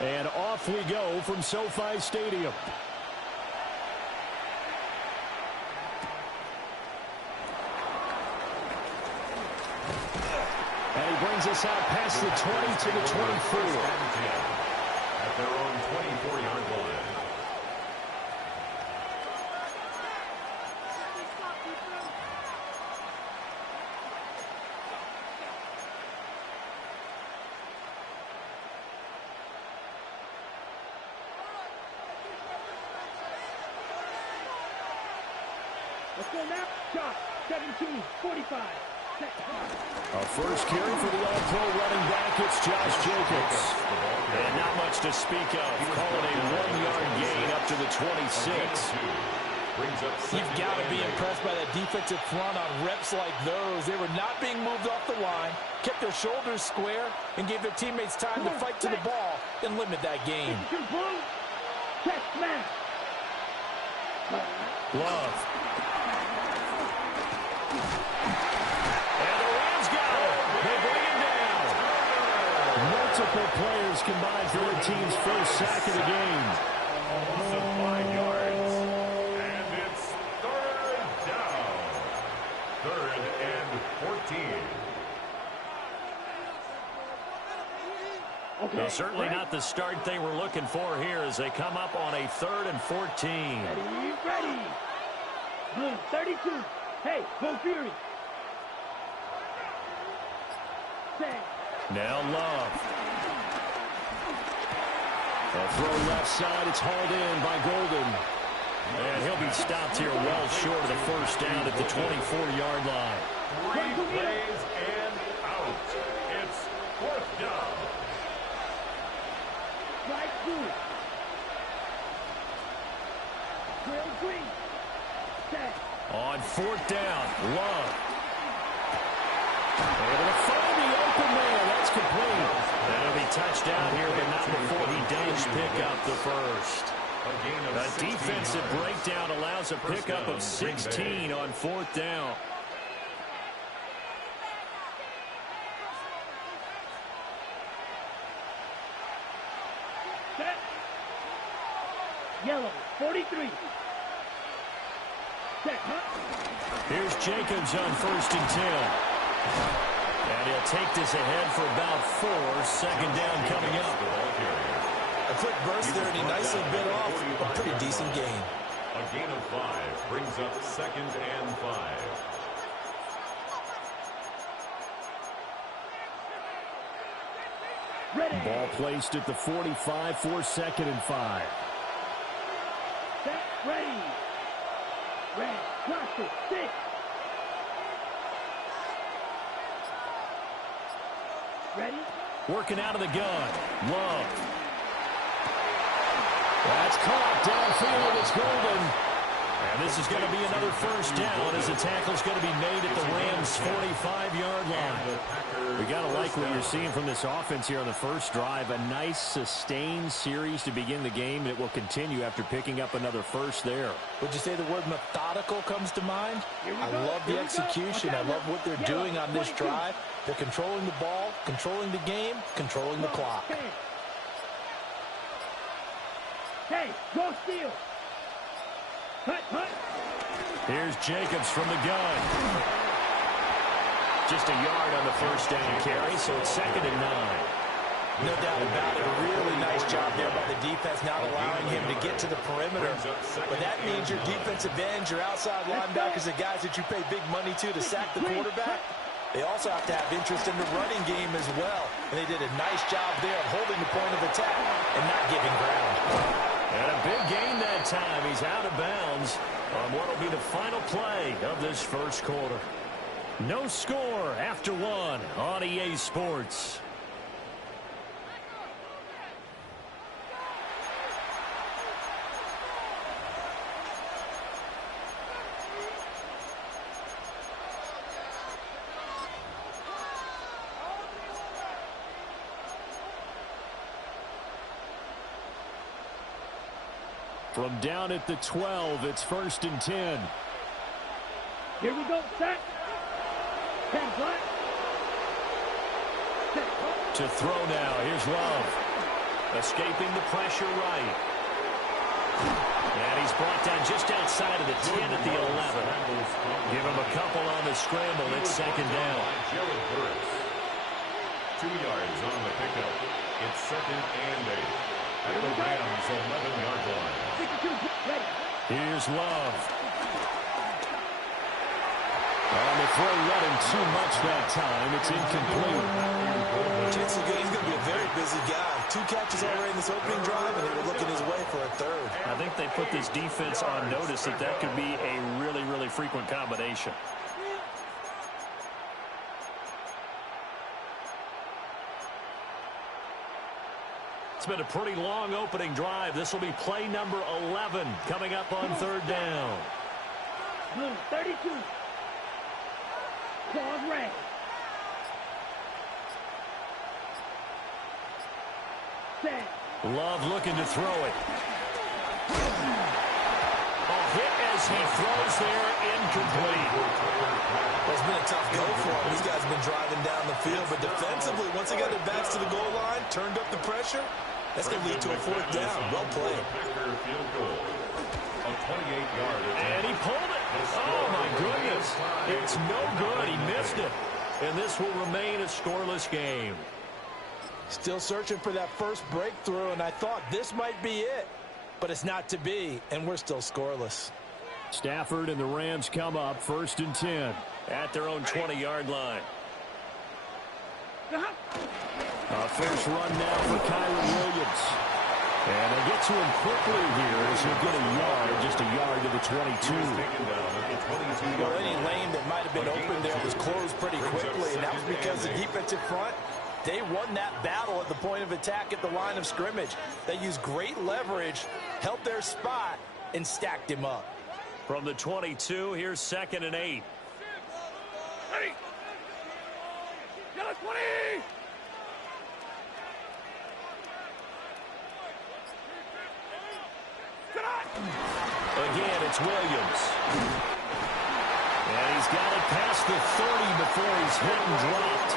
And off we go from SoFi Stadium. And he brings us out past the 20 to the 24. At their own 24-yard line. Let's go now. Shot. 17-45. A first carry for the All-Pro running back. It's Josh Jacobs. And not much to speak of. Call it a 1-yard gain up to the 26. You've got to be impressed by that defensive front on reps like those. They were not being moved off the line, kept their shoulders square, and gave their teammates time to fight to the ball and limit that gain. Love. And the Rams got it. They bring him down. Multiple players combined for their team's first sack of the game. Awesome 5 yards. And it's third down. 3rd and 14. Well, certainly not the start they were looking for here as they come up on a 3rd and 14. Ready. Blue 32. Hey, go Fury. Now Love. A throw left side. It's hauled in by Golden. And he'll be stopped here well short of the first down at the 24-yard line. 3 plays and out. It's 4th down. Right two. Green. Set. On 4th down, Love. Able to find the open man. That's complete. That'll be touchdown here, but not before he does pick up the first. A defensive breakdown allows a pickup of 16 on 4th down. Set. Yellow 43. Set. Here's Jacobs on 1st and 10. And he'll take this ahead for about 4. 2nd down coming up. A quick burst there, and he nicely bit off a pretty decent gain. A gain of 5 brings up 2nd and 5. Ready. Ball placed at the 45 for 2nd and 5. Set. Ready. Red. Cross it. 6. Ready? Working out of the gun. Love. That's caught downfield. It's Golden. And this is going to be another first down as the tackle's going to be made at the Rams' 45-yard line. We got to like what you're seeing from this offense here on the first drive. A nice sustained series to begin the game, and it will continue after picking up another first there. Would you say the word methodical comes to mind? I love the execution. I love what they're doing on this drive. They're controlling the ball, controlling the game, controlling the clock. Hey, go steal. Hut. Here's Jacobs from the gun. Just a yard on the first down carry, so it's 2nd and 9. No doubt about it. A really nice job there by the defense, not allowing him to get to the perimeter. But that means your defensive ends, your outside linebackers, the guys that you pay big money to sack the quarterback, they also have to have interest in the running game as well. And they did a nice job there of holding the point of attack and not giving ground. And a big gain that time. He's out of bounds on what will be the final play of this first quarter. No score after 1 on EA Sports. From down at the 12, it's 1st and 10. Here we go, set. 10 flat. To throw now, here's Love. Escaping the pressure right. And he's brought down just outside of the 10 at the 11. Give him a couple on the scramble. It's second down. 2 yards on the pickup. It's second and 8. At the Rams' 11-yard line. Here's Love. On the throw, running too much that time. It's incomplete. Chances are good he's going to be a very busy guy. 2 catches already in this opening drive, and they were looking his way for a third. I think they put this defense on notice that that could be a really, really frequent combination. It's been a pretty long opening drive. This will be play number 11 coming up on third down. Blue 32. Claws red. Set. Love looking to throw it. A hit as he throws there, incomplete. Well, it's been a tough go for him. These guys have been driving down the field, but defensively, once they got their backs to the goal line, turned up the pressure, that's going to lead to a fourth down. Well played. And he pulled it. Oh, my goodness. It's no good. He missed it. And this will remain a scoreless game. Still searching for that first breakthrough, and I thought this might be it. But it's not to be, and we're still scoreless. Stafford and the Rams come up first and 10 at their own 20-yard line. A first run now for Kyren Williams. And they get to him quickly here as he'll get a yard, just a yard to the 22. Well, any lane that might have been open there was closed pretty quickly, and that was because the defensive front, they won that battle at the point of attack at the line of scrimmage. They used great leverage, held their spot, and stacked him up. From the 22, here's second and 8. Ready. Yellow 20. Again, it's Williams. And he's got it past the 30 before he's hit and dropped.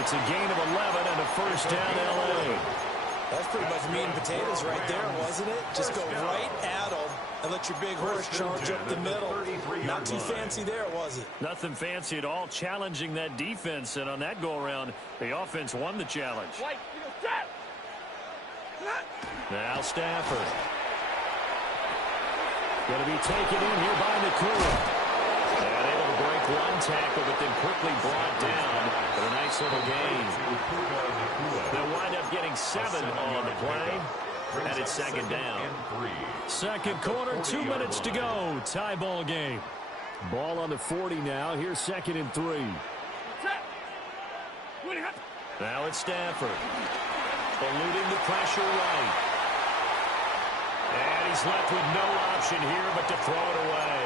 It's a gain of 11 and a first down, L.A. That's pretty much meat and potatoes right there, wasn't it? Just go right at them and let your big horse charge up the middle. Not too fancy there, was it? Nothing fancy at all, challenging that defense. And on that go-around, the offense won the challenge. Now Stafford. Going to be taken in here by Nakua. And able to break one tackle, but then quickly brought down. But a nice little gain. They'll wind up getting 7 on the play. And it's second down. Second quarter, 2 minutes to go. Tie ball game. Ball on the 40 now. Here's second and 3. Now it's Stafford. Eluding the pressure right. And he's left with no option here but to throw it away.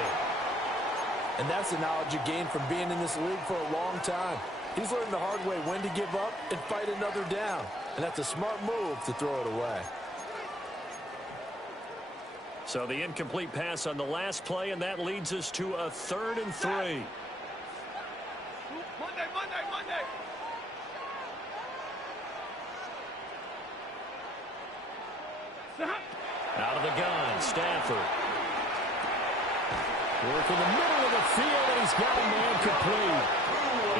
And that's the knowledge you gain from being in this league for a long time. He's learned the hard way when to give up and fight another down. And that's a smart move to throw it away. So the incomplete pass on the last play, and that leads us to a 3rd and 3. Monday. Out of the gun, Stafford. Work in the middle of the field, and he's got a man complete.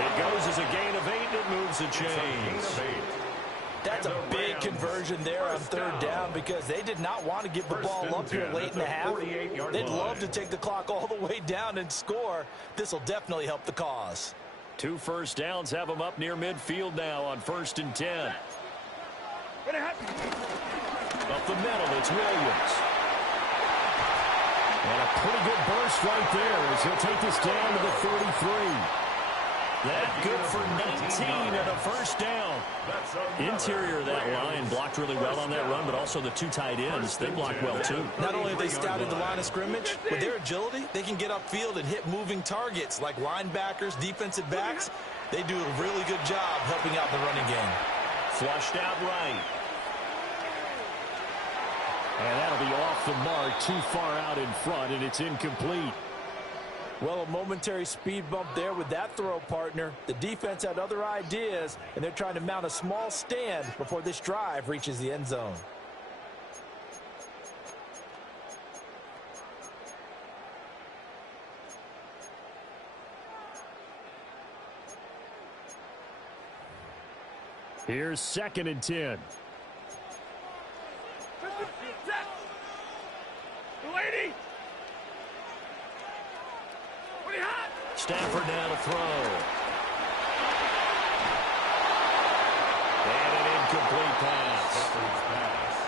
It goes as a gain of 8, and it moves the chains. That's a big conversion there on 3rd down because they did not want to give the ball up here late in the half. They'd love to take the clock all the way down and score. This will definitely help the cause. 2 first downs have them up near midfield now on 1st and 10. Up the middle, it's Williams. And a pretty good burst right there as he'll take this down to the 33. That good for 19 and a first down. Interior of that line blocked really well on that run, but also the 2 tight ends, they blocked well too. Not only have they scouted the line of scrimmage, with their agility, they can get upfield and hit moving targets like linebackers, defensive backs. They do a really good job helping out the running game. Flushed out right. And that'll be off the mark, too far out in front, and it's incomplete. Well, a momentary speed bump there with that throw, partner. The defense had other ideas, and they're trying to mount a small stand before this drive reaches the end zone. Here's 2nd and 10. Stafford now to throw. And an incomplete pass.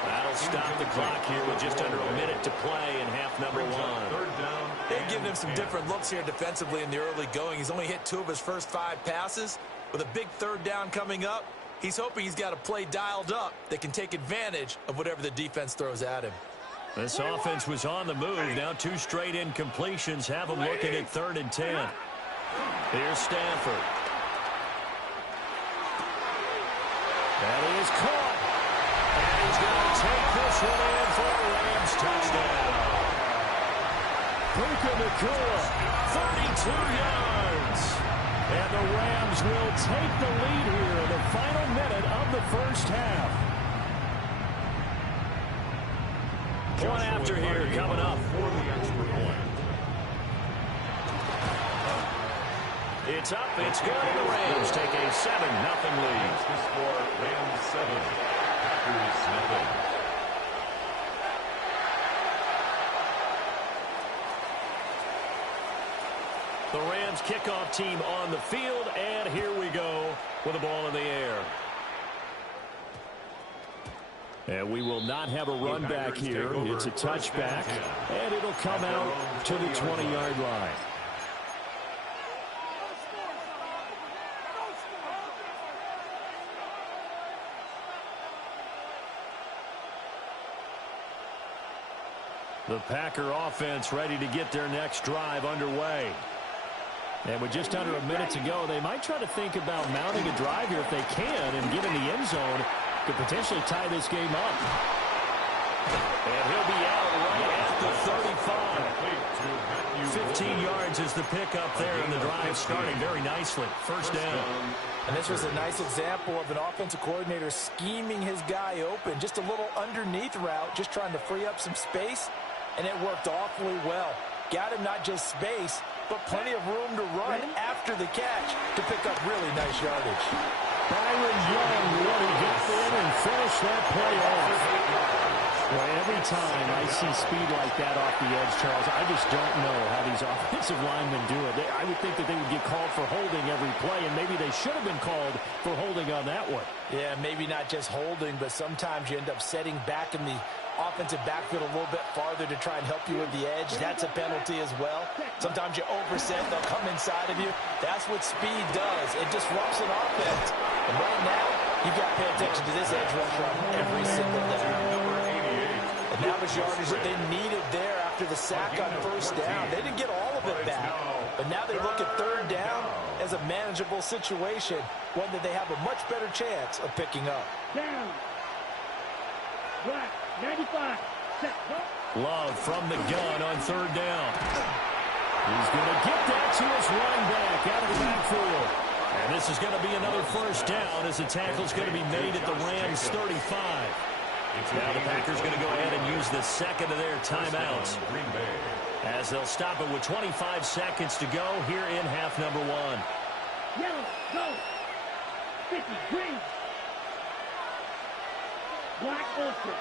That'll stop the clock here with just under a minute to play in half number 1. They've given him some different looks here defensively in the early going. He's only hit 2 of his first 5 passes. With a big 3rd down coming up, he's hoping he's got a play dialed up that can take advantage of whatever the defense throws at him. This offense was on the move. Now 2 straight incompletions have them looking at 3rd and 10. Here's Stafford. That is caught. And he's going to take this one in for a Rams touchdown. Puka Nacua, 32 yards. And the Rams will take the lead here in the final minute of the first half. One after here coming up. For the extra point. It's up, it's good, and the Rams take a 7-0 lead. The score, Rams 7, Packers 0. The Rams kickoff team on the field, and here we go with the ball in the air. And we will not have a run back here. It's a touchback, and it'll come out to the 20-yard line. The Packer offense ready to get their next drive underway. And with just under a minute to go, they might try to think about mounting a drive here if they can and get in the end zone to potentially tie this game up. And he'll be out right at the 35. 15 yards is the pickup there, and the drive starting very nicely. First down. And this was a nice example of an offensive coordinator scheming his guy open. Just a little underneath route, just trying to free up some space, and it worked awfully well. Got him not just space, but plenty of room to run after the catch to pick up really nice yardage. Byron Young really get in and finish that play off. Well, every time I see speed like that off the edge, Charles, I just don't know how these offensive linemen do it. I would think that they would get called for holding every play, and maybe they should have been called for holding on that one. Yeah, maybe not just holding, but sometimes you end up setting back in the offensive backfield a little bit farther to try and help you with the edge. That's a penalty as well. Sometimes you overset, they'll come inside of you. That's what speed does. It disrupts an offense. And right now, you've got to pay attention to this edge rusher on every single down. And that was yardage that they needed there after the sack on first down. They didn't get all of it back. But now they look at third down as a manageable situation, one that they have a much better chance of picking up. Down. Black, 95. Set. Love from the gun on third down. He's going to get that to his running back out of the backfield. And this is going to be another first down as the tackle's going to be made at the Rams 35. Now the Packers going to go ahead and use the second of their timeouts as they'll stop it with 25 seconds to go here in half number 1. Yellow, go. 50, green. Black, ultra.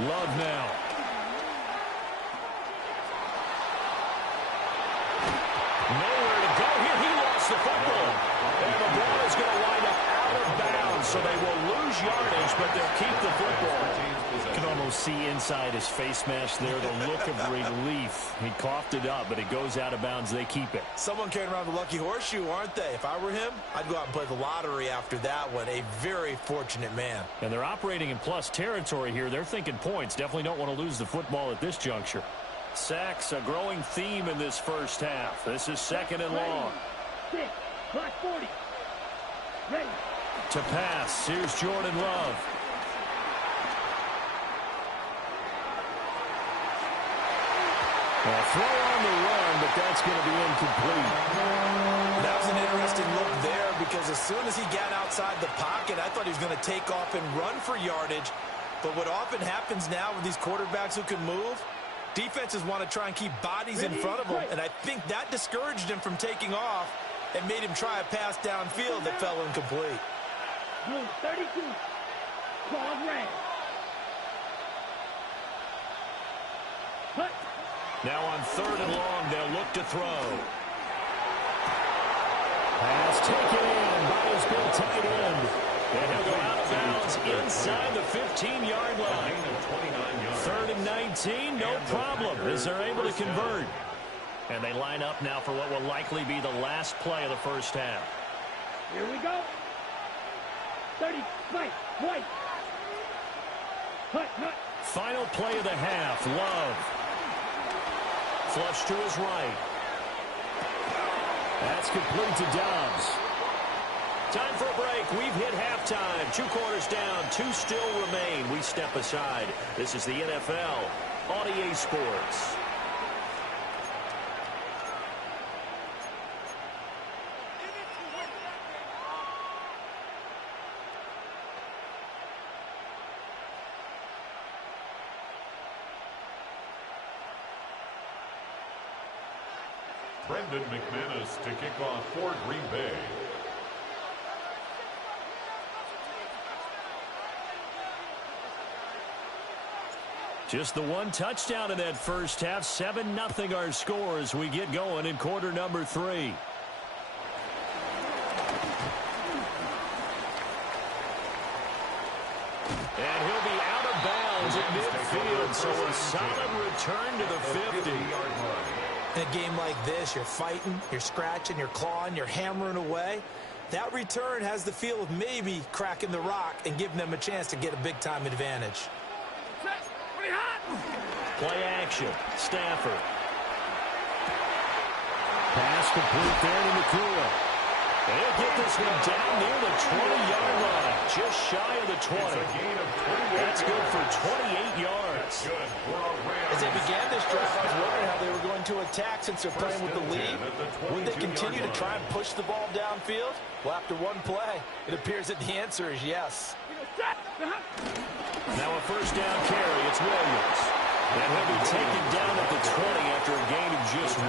Love now. Nowhere to go here. He lost the football. And the ball is going to wind up out of bounds, so they will lose yardage, but they'll keep the football. You can almost see inside his face mask there the look of relief. He coughed it up, but it goes out of bounds. They keep it. Someone carrying around the lucky horseshoe, aren't they? If I were him, I'd go out and play the lottery after that one. A very fortunate man. And they're operating in plus territory here. They're thinking points. Definitely don't want to lose the football at this juncture. Sacks, a growing theme in this first half. This is second and long. 6, black 40. Ready. To pass, here's Jordan Love. Throw on the run, but that's going to be incomplete. That was an interesting look there because as soon as he got outside the pocket, I thought he was going to take off and run for yardage. But what often happens now with these quarterbacks who can move, defenses want to try and keep bodies in front of them, and I think that discouraged him from taking off and made him try a pass downfield that fell incomplete. Blue 32. Claws red. Hut. Now on 3rd and long, they'll look to throw. Pass taken in by his big tight end. And he'll go out of bounds inside the 15-yard line. 3rd and 19, no problem, as they're able to convert. And they line up now for what will likely be the last play of the first half. Here we go. 30, Mike, White. Hut, hut. Final play of the half, Love. Flush to his right. That's complete to Dobbs. Time for a break. We've hit halftime. 2 quarters down, 2 still remain. We step aside. This is the NFL on EA Sports. Brendan McManus to kick off for Green Bay. Just the 1 touchdown in that first half. 7-0 our score as we get going in quarter number 3. And he'll be out of bounds at midfield, so a solid return to the 50. In a game like this, you're fighting, you're scratching, you're clawing, you're hammering away. That return has the feel of maybe cracking the rock and giving them a chance to get a big-time advantage. Play action. Stafford. Pass complete there to Nakua. They'll get this one down near the 20-yard line. Just shy of the 20. That's good for 28 yards. As they began this drive, I was wondering how they were going to attack since they're playing with the lead. Would they continue to try and push the ball downfield? Well, after one play, it appears that the answer is yes. Now a first down carry. It's Williams. And he'll be taken down at the 20 after a gain of just 1.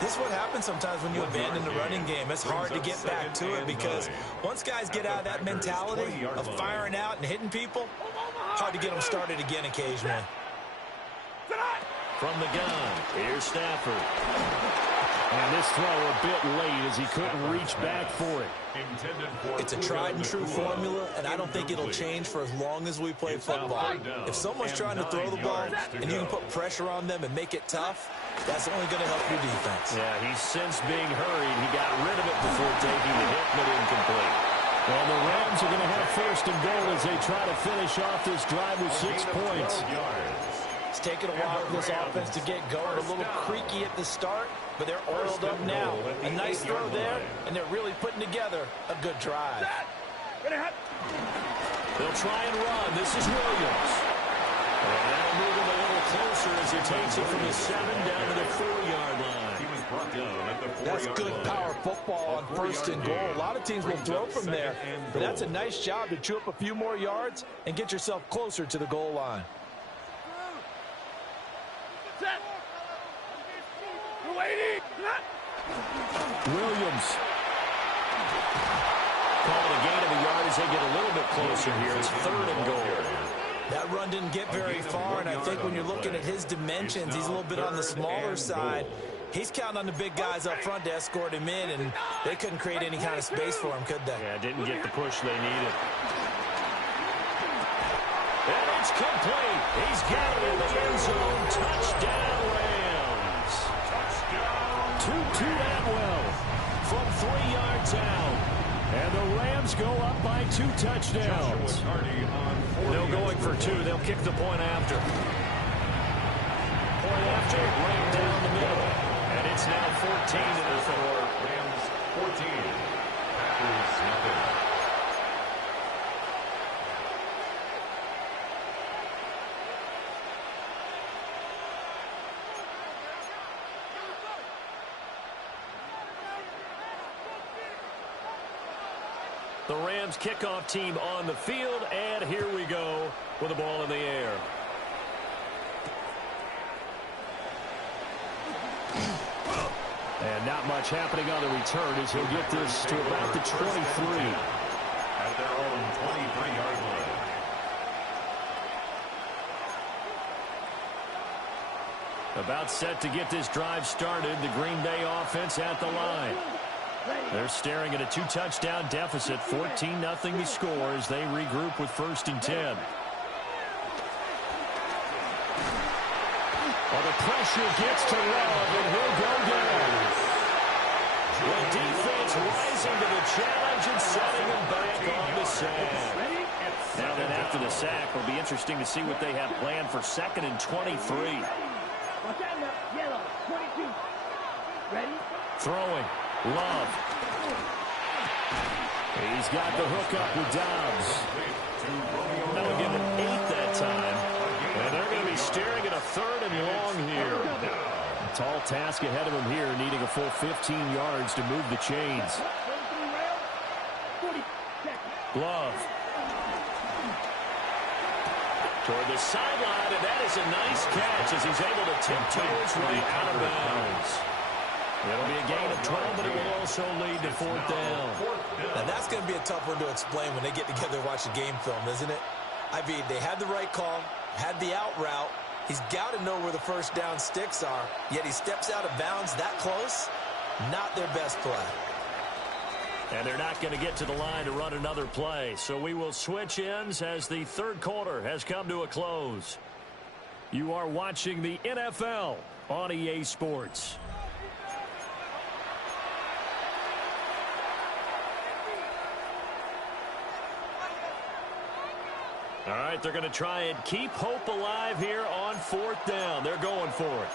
This is what happens sometimes when you abandon the running game. It's hard to get back to it because once guys get out of that mentality of firing out and hitting people, hard to get them started again occasionally. From the gun, here's Stafford. And this throw a bit late as he couldn't reach back for it. It's a tried and true formula, and I don't think it'll change for as long as we play football. If someone's trying to throw the ball and you can put pressure on them and make it tough, that's only going to help your defense. Yeah, he's since being hurried. He got rid of it before taking the hit, but incomplete. Well, the Rams are going to have 1st and goal as they try to finish off this drive with 6 points. It's taken a while for this offense to get going. A little creaky at the start, but they're oiled up now. A nice throw there, and they're really putting together a good drive. They'll try and run. This is Williams. And that'll move him a little closer as he takes it from the 7 down to the 4-yard line. He was brought down at the 4-yard line. That's good power football on 1st and goal. A lot of teams will throw from there, but that's a nice job to chew up a few more yards and get yourself closer to the goal line. Williams. Called a gain of a yard as they get a little bit closer here. It's 3rd and goal. That run didn't get very far, and I think when you're looking at his dimensions, he's a little bit on the smaller side. He's counting on the big guys up front to escort him in, and they couldn't create any kind of space for him, could they? Yeah, didn't get the push they needed. And it's complete. He's got it in the end zone. Touchdown, Rams. Tutu Atwell from 3 yards out. And the Rams go up by 2 touchdowns. No going for 2. They'll kick the point after. Point after, right down the middle. And it's now 14-0. Rams 14. Packers nothing. The Rams kickoff team on the field, and here we go with the ball in the air. And not much happening on the return as he'll get this to about the 23. At their own 23-yard line. About set to get this drive started. The Green Bay offense at the line. They're staring at a 2-touchdown deficit. 14-0 the score as they regroup with 1st and 10. Well, the pressure gets to Love, and he'll go down. The defense rising to the challenge and setting him back on the sack. Now then, after the sack, it'll be interesting to see what they have planned for 2nd and 23. Watch out now. Yellow. 22. Ready? Throwing. Love. He's got the hook up with Dobbs. They'll give him 8 that time. And they're going to be staring at a 3rd and long here. A tall task ahead of him here, needing a full 15 yards to move the chains. Love. Toward the sideline, and that is a nice catch as he's able to tiptoe his way out of bounds. It'll be a gain of 12, but it will also lead to 4th down. Now that's going to be a tough one to explain when they get together and watch a game film, isn't it? I mean, they had the right call, had the out route. He's got to know where the 1st down sticks are, yet he steps out of bounds that close. Not their best play. And they're not going to get to the line to run another play. So we will switch ends as the 3rd quarter has come to a close. You are watching the NFL on EA Sports. All right, they're going to try and keep hope alive here on 4th down. They're going for it.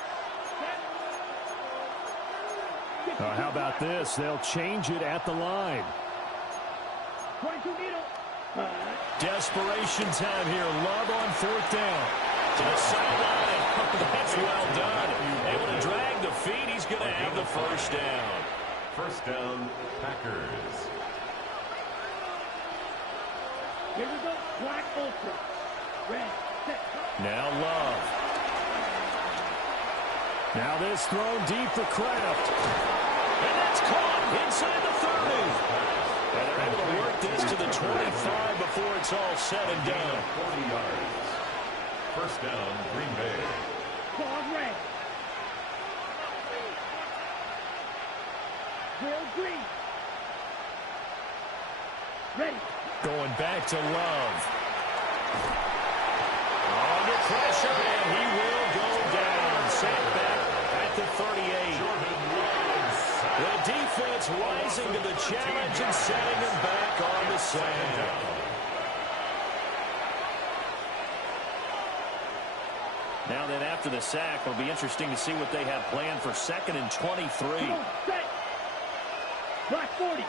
How about this? They'll change it at the line. 22 needle. Desperation time here. Love on 4th down. To the sideline. That's well done. Able to drag the feet. He's going to have the 1st down. 1st down, Packers. Here we go. Black Ultra. Red. Set. Now Love. Now this thrown deep for Kraft. And that's caught inside the 30. And they're able to work this to the 25 before it's all said and done. 40 yards. 1st down, Green Bay. Claw red. Will green. Ready. Going back to Love. Under pressure, and he will go down. Set back at the 38. The defense rising to the challenge and setting him back on the sack. Now then, after the sack, it'll be interesting to see what they have planned for 2nd and 23. Set. Black 40.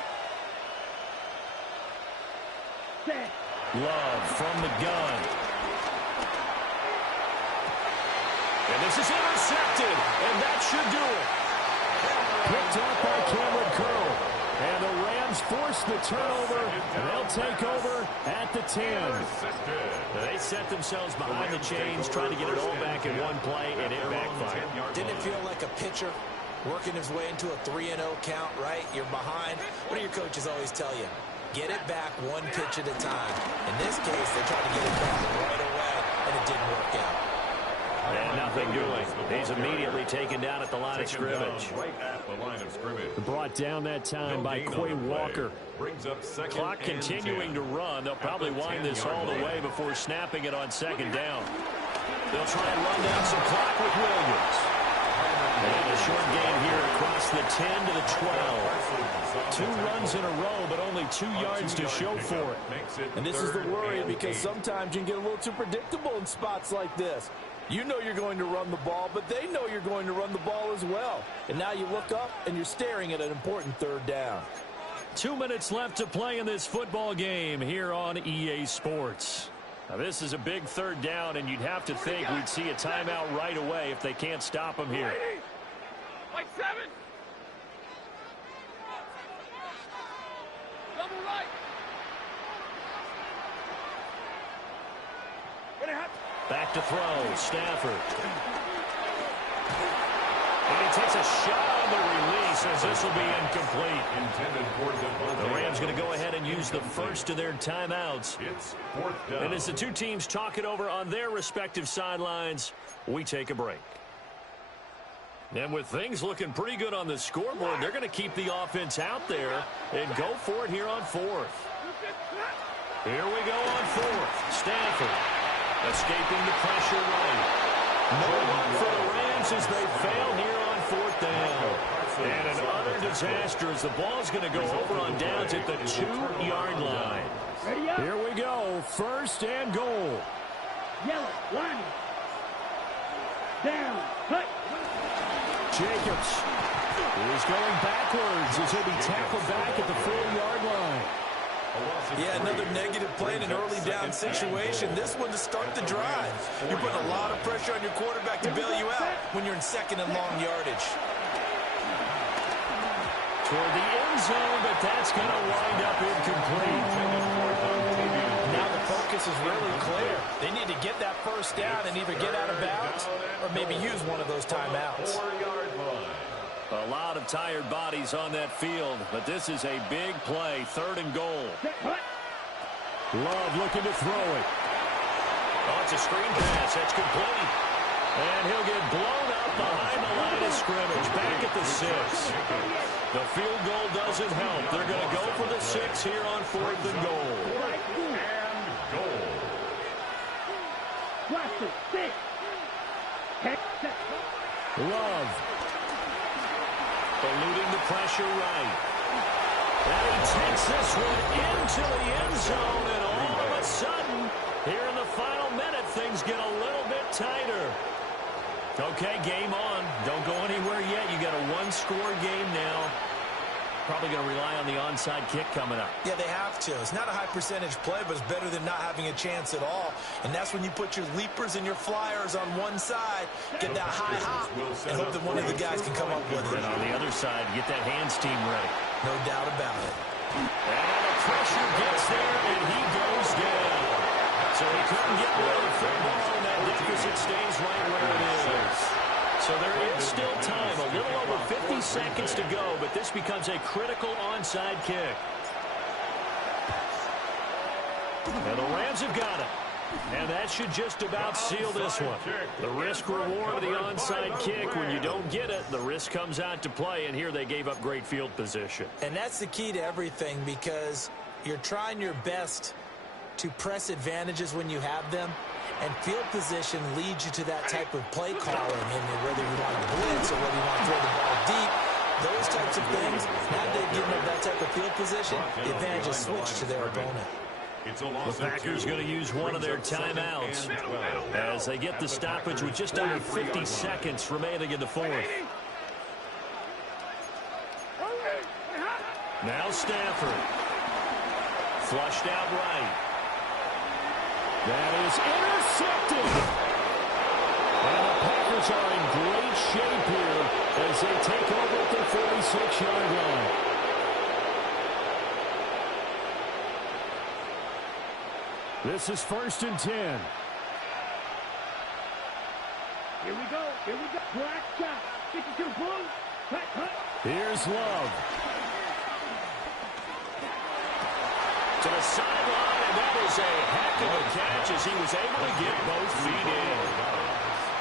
Set. Love from the gun. And this is intercepted, and that should do it. Picked up by Cameron Curl. And the Rams force the turnover, and they'll take over at the 10. They set themselves behind the chains, trying to get it all back in one play, and it backfired. Didn't it feel like a pitcher working his way into a 3-0 count, right? You're behind. What do your coaches always tell you? Get it back one pitch at a time. In this case, they tried to get it back right away, and it didn't work out. And nothing doing. He's immediately taken down at the line of scrimmage. Right at the line of scrimmage. Brought down that time by Quay Walker. Brings up 2nd Clock continuing to run. They'll probably wind this all the way before snapping it on 2nd down. They'll try and run down some clock with Williams. And a short gain here across the 10 to the 12. 2 runs in a row, but only 2 yards to show for it. And this is the worry, because sometimes you can get a little too predictable in spots like this. You know you're going to run the ball, but they know you're going to run the ball as well. And now you look up, and you're staring at an important 3rd down. 2 minutes left to play in this football game here on EA Sports. Now, this is a big 3rd down, and you'd have to think we'd see a timeout right away if they can't stop him here. Like 7. Double right. Back to throw, Stafford. And he takes a shot on the release as this will be incomplete. The Rams going to go ahead and use the first of their timeouts. It's fourth down. And as the two teams talk it over on their respective sidelines, we take a break. And with things looking pretty good on the scoreboard, they're going to keep the offense out there and go for it here on fourth. Here we go on fourth. Stafford escaping the pressure right. No luck for the Rams as they fail here on fourth down. And an utter disaster as the ball's going to go over on downs at the 2-yard line. Here we go. First and goal. Yellow, line. Down, cut. Jacobs is going backwards as he'll be tackled back at the 4-yard line. Yeah, another negative play in an early down situation. This one to start the drive. You're putting a lot of pressure on your quarterback to bail you out when you're in second and long yardage. Toward the end zone, but that's going to wind up incomplete. Now the focus is really clear. They need to get that first down and either get out of bounds or maybe use one of those timeouts. 4-yard line. A lot of tired bodies on that field, but this is a big play, third and goal. Love looking to throw it. Oh, it's a screen pass. That's complete. And he'll get blown up behind the line of scrimmage, back at the 6. The field goal doesn't help. They're going to go for the 6 here on fourth and goal. And goal. Blaster, 6. Love. Eluding the pressure right. And he takes this one into the end zone, and all of a sudden, here in the final minute, things get a little bit tighter. Okay, game on. Don't go anywhere yet. You got a one-score game now. Probably going to rely on the onside kick coming up. Yeah, they have to. It's not a high percentage play, but it's better than not having a chance at all. And that's when you put your leapers and your flyers on one side, get that high hop, and hope that one of the guys can come up with it. And on the other side, get that hands team ready. No doubt about it. And the pressure gets there, and he goes down. So he couldn't get rid of the football, and that deficit stays right where it is. So there is still time, a little over 50 seconds to go, but this becomes a critical onside kick. And the Rams have got it. And that should just about seal this one. The risk-reward of the onside kick, when you don't get it, the risk comes out to play, and here they gave up great field position. And that's the key to everything, because you're trying your best to press advantages when you have them. And field position leads you to that type of play calling, and whether you want to blitz or whether you want to throw the ball deep, those types of things, now they've given up that type of field position, the advantage is switched to their opponent. The Packers going to use one of their timeouts as they get the stoppage with just under 50 seconds remaining in the fourth. Now Stafford. Flushed out right. That is intercepted. And the Packers are in great shape here as they take over at the 46-yard line. This is 1st and 10. Here we go. Here we go. Black shot. 52 blue. Cut, cut. Here's Love. To the sideline, and that is a heck of a catch as he was able to get both feet in.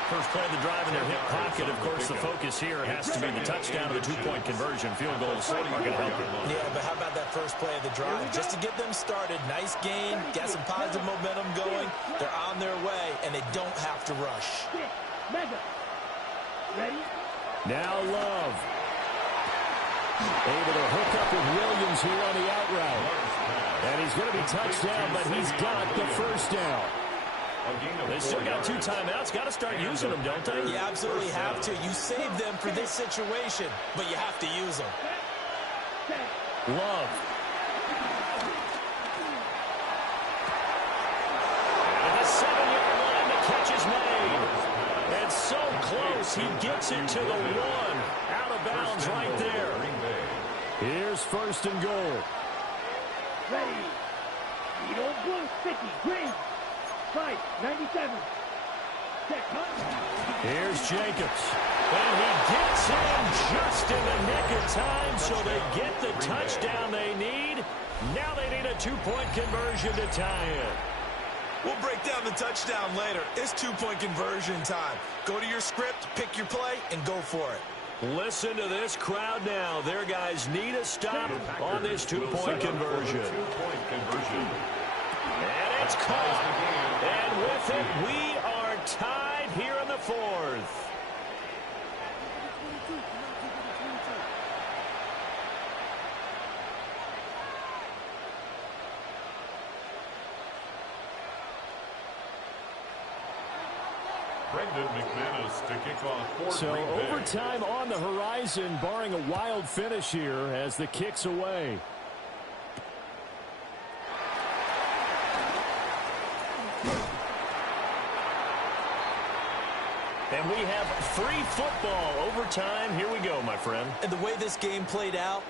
First play of the drive in their hip pocket. Of course, the focus here has to be the touchdown of the two-point conversion. Field goals are going to help you. Yeah, but how about that first play of the drive? Just to get them started, nice gain, got some positive momentum going. They're on their way, and they don't have to rush. Mega. Ready? Now Love. Able to hook up with Williams here on the out route. And he's going to be touched down, but he's got the first down. They still got 2 timeouts. Got to start using them, don't they? You absolutely have to. You save them for this situation, but you have to use them. Love. And the 7-yard line, the catch is made. And so close, he gets it to the 1. Out of bounds right there. Here's 1st and goal. Ready. Need old blue, 50, green. 5, 97. Here's Jacobs. And he gets in just in the nick of time, so they get the touchdown they need. Now they need a two-point conversion to tie it. We'll break down the touchdown later. It's two-point conversion time. Go to your script, pick your play, and go for it. Listen to this crowd now. Their guys need a stop on this two-point conversion. And it's caught. And with it, we are tied here in the fourth. Brendan McManus to kick off for So Green Bay. overtime on the horizon, barring a wild finish here as the kick's away. And we have free football overtime. Here we go, my friend. And the way this game played out,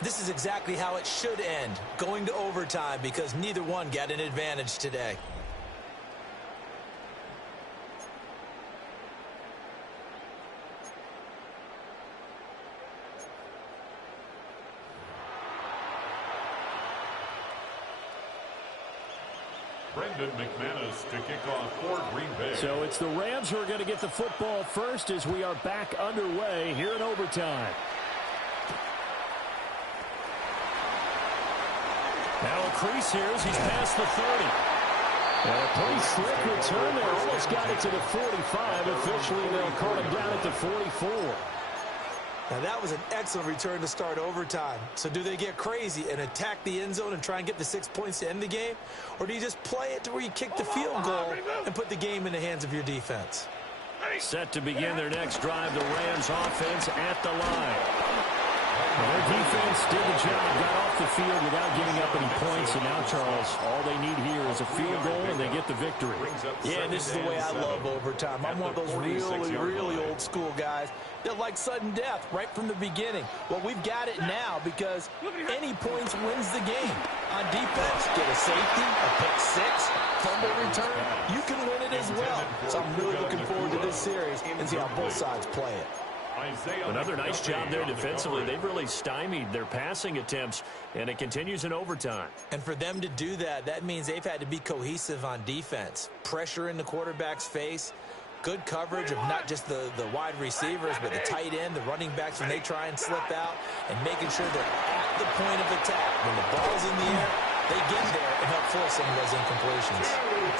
this is exactly how it should end, going to overtime, because neither one got an advantage today. Brendan McManus to kick off for Green Bay. So it's the Rams who are going to get the football first as we are back underway here in overtime. Now a crease here as he's past the 30. And a pretty slick return there. Almost got it to the 45. Officially, they'll call him down at the 44. Now, that was an excellent return to start overtime. So do they get crazy and attack the end zone and try and get the 6 points to end the game? Or do you just play it to where you kick the field goal and put the game in the hands of your defense? Set to begin their next drive, the Rams offense at the line. Their defense did the job, got off the field without giving up any points. And now, Charles, all they need here is a field goal, and they get the victory. Yeah, this is the way I love overtime. I'm one of those really old school guys that like sudden death right from the beginning. Well, we've got it now because any points wins the game. On defense, get a safety, a pick six, fumble return. You can win it as well. So I'm really looking forward to this series and see how both sides play it. Another nice job there defensively. They've really stymied their passing attempts, and it continues in overtime. And for them to do that, that means they've had to be cohesive on defense. Pressure in the quarterback's face, good coverage of not just the wide receivers, but the tight end, the running backs when they try and slip out, and making sure they're at the point of attack. When the ball's in the air, they get there and help force some of those incompletions.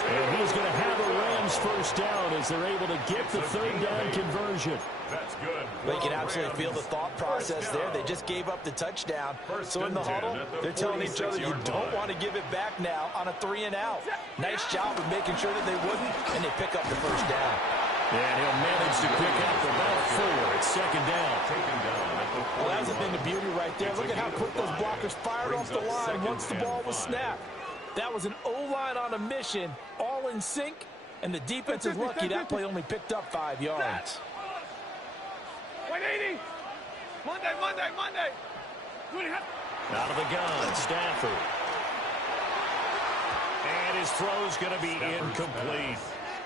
And he's going to have a Rams first down as they're able to get the third down conversion. That's good. But you can absolutely feel the thought process there. They just gave up the touchdown. So in the huddle, they're telling each other, you don't want to give it back now on a 3-and-out. Nice job of making sure that they wouldn't, and they pick up the first down. And he'll manage to pick up about 4. It's second down. Well, that's the thing of beauty right there. Look at how quick those blockers fired off the line once the ball was snapped. That was an O-line on a mission, all in sync, and the defense is lucky that play only picked up 5 yards. 180. Monday. Out of the gun, Stafford. And his throw's going to be incomplete.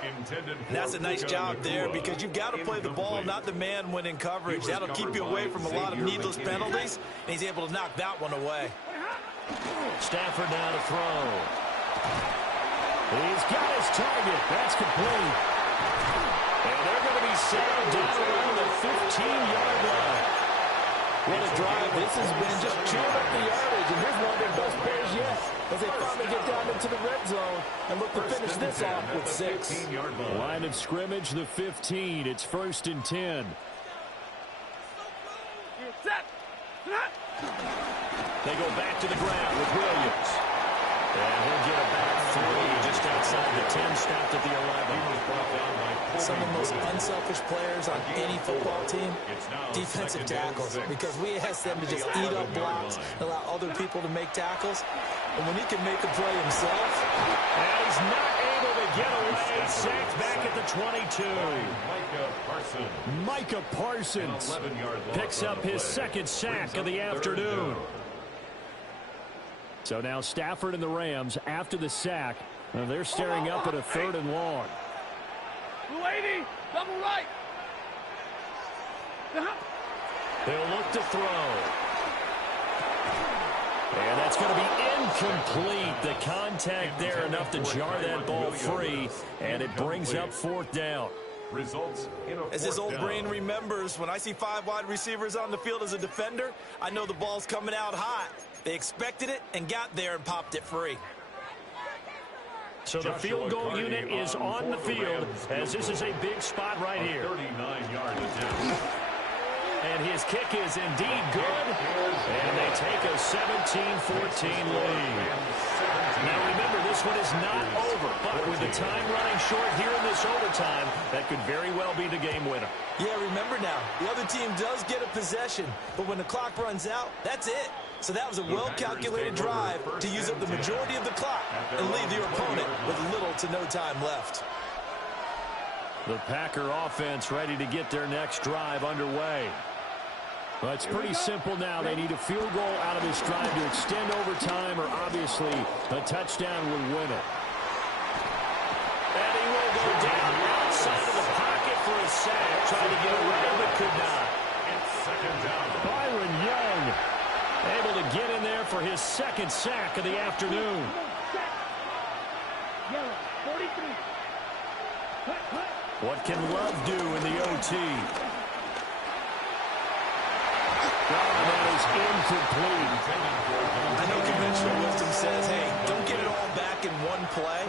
And that's a nice job there because you've got to play the ball, not the man when in coverage. That'll keep you away from a lot of needless penalties, and he's able to knock that one away. Stafford now to throw. He's got his target. That's complete. And they're going to be sailed down around the 15-yard line. What a drive. This has been just chewing up the yardage, and here's one of their best plays yet as they finally get down into the red zone and look to finish this off with 6. Line of scrimmage, the 15. It's 1st and 10. They go back to the ground with Williams. And he'll get about 3 just outside the 10, stopped at the 11. Some of the most unselfish players on any football team, defensive tackles, because we ask them to just eat up blocks and allow other people to make tackles. And when he can make a play himself. And he's not able to get away. Sacked back at the 22. Micah Parsons picks up his second sack of the afternoon. So now Stafford and the Rams, after the sack, they're staring up at a 3rd and long. 280. Double right. They'll look to throw. And that's going to be incomplete. The contact there enough to jar that ball free, and it brings up fourth down. Results in a As this old fourth brain down. remembers, when I see 5 wide receivers on the field as a defender, I know the ball's coming out hot. They expected it and got there and popped it free. So the field goal unit is on the field, as this is a big spot right here. 39-yard attempt. And his kick is indeed good. And they take a 17-14 lead. Now remember, this one is not over. But with the time running short here in this overtime, that could very well be the game winner. Yeah, remember now, the other team does get a possession, but when the clock runs out, that's it. So that was a well-calculated drive to use up the majority of the clock and leave your opponent with little to no time left. The Packer offense ready to get their next drive underway. Well, it's pretty simple now. They need a field goal out of this drive to extend overtime, or obviously a touchdown would win it. And he will go down outside of the pocket for a sack. Tried to get around, but could not. It's second down. Byron Young able to get in there for his second sack of the afternoon. Yellow, 43. What can Love do in the OT? That is incomplete. I know conventional wisdom says, hey, don't get it all back in one play.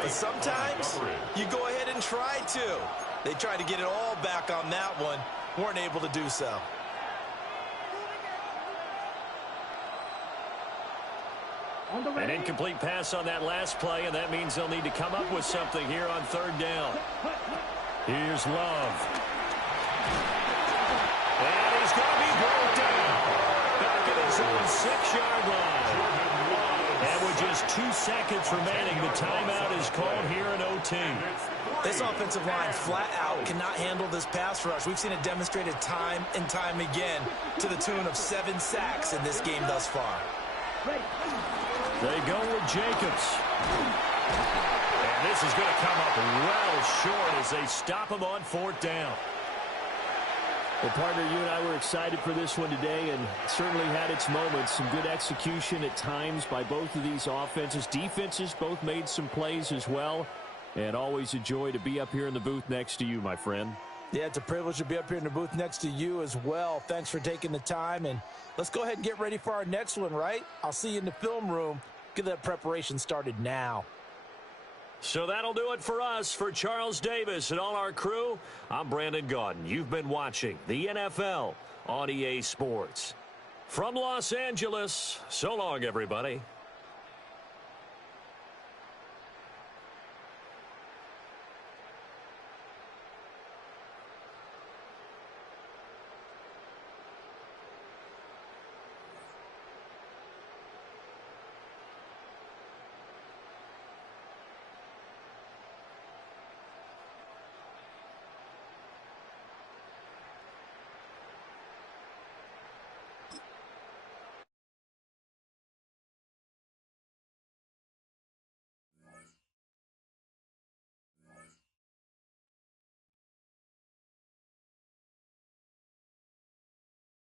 But sometimes you go ahead and try to. They tried to get it all back on that one. Weren't able to do so. An incomplete pass on that last play, and that means they'll need to come up with something here on third down. Here's Love. And he's going to be brought down. Back at his own 6-yard line. And with just 2 seconds remaining, the timeout is called here in OT. This offensive line flat out cannot handle this pass rush. We've seen it demonstrated time and time again to the tune of 7 sacks in this game thus far. They go with Jacobs. And this is going to come up well short as they stop him on fourth down. Well, partner, you and I were excited for this one today, and certainly had its moments. Some good execution at times by both of these offenses. Defenses both made some plays as well. And always a joy to be up here in the booth next to you, my friend. Yeah, it's a privilege to be up here in the booth next to you as well. Thanks for taking the time, and let's go ahead and get ready for our next one, right? I'll see you in the film room. Get that preparation started now. So that'll do it for us. For Charles Davis and all our crew, I'm Brandon Gaudin. You've been watching the NFL on EA Sports. From Los Angeles, so long, everybody.